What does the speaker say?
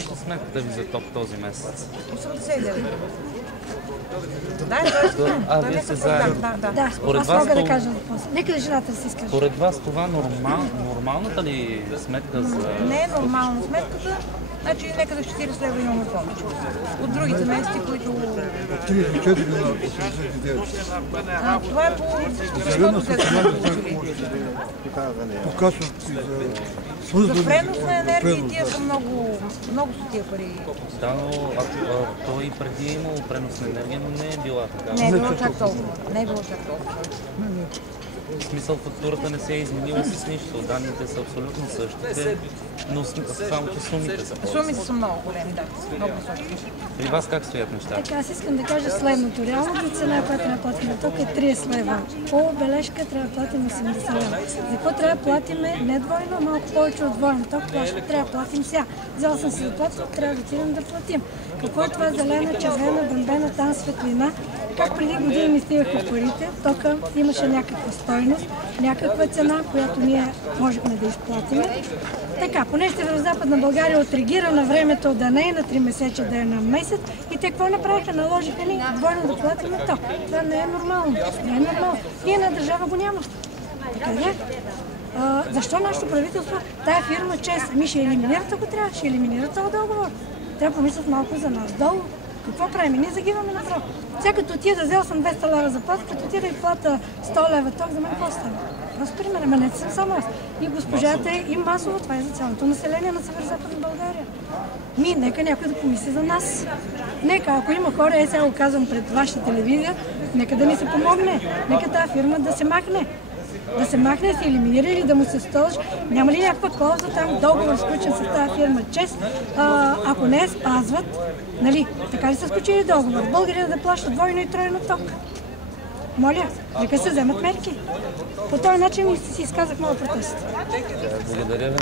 Ще сметката ви за ток този месец? 89. Вие сте заедно. Да, аз мога да кажа въпрос. Нека ли жената да си изкаже? Според вас това нормалната ли сметка за... Не е нормална сметката. Значи нека за 40 лева имаме повече. От другите месеци, които... От 34 на 89. Това е по защото те са получили. Покачват и За пренос на енергия и тия са много са тия пари. Да, но той преди е имало пренос на енергия, но не е била така. Не е било чак толкова. Не е било чак толкова. В смисъл фактурата не се е изменила с нищо. Данните са абсолютно същите, но само че сумите са по-високи. Сумите са много големи, да. Много високи. При вас как стоят нещата? Така, аз искам да кажа следното. Реалната цена, която трябва да платим на ток е 30 лева. По бележка трябва да платим 80 лева. За какво трябва да платим не двойно, малко повече от двойно. Ток трябва да платим сега. Взела съм си заплата, трябва да отидем да платим. Какво е това зелена, червена, бомбена, там светлина? Как преди години ми стигаха парите, тока имаше някаква стойност, някаква цена, която ние можехме да изплатим. Така, понеже Северо-Западна България отреагира на времето да не е на 3 месеца, да е на месец и те какво направиха? Наложиха ни двойно да платим на ток. Това не е нормално. Не е нормално. И една държава го няма. Така да? Защо нашето правителство, тая фирма ЧЕЗ, ще елиминират, ако трябва, ще елиминират този договор. Трябва да помислят малко за нас. Долу. Какво правим? Ние загиваме направо. Сега като отида да взел съм 200 лева заплата, като отида и плата 100 лева ток, за мен какво става? Просто пример, ама не съм само аз. И госпожата и масово, това е за цялото население на Северо-Западна България. Нека някой да помисли за нас. Нека, ако има хора, сега го казвам пред вашата телевизия, нека да ни се помогне. Нека тази фирма да се махне. Да се махне, да се елиминира или да му се стължи. Няма ли някаква клауза там, договор сключен с тази фирма ЧЕЗ, ако не спазват, нали, така ли са сключили договор? България да плаща двойно и тройно ток. Моля, нека се вземат мерки. По този начин си изказах моя протест. Благодаря ви.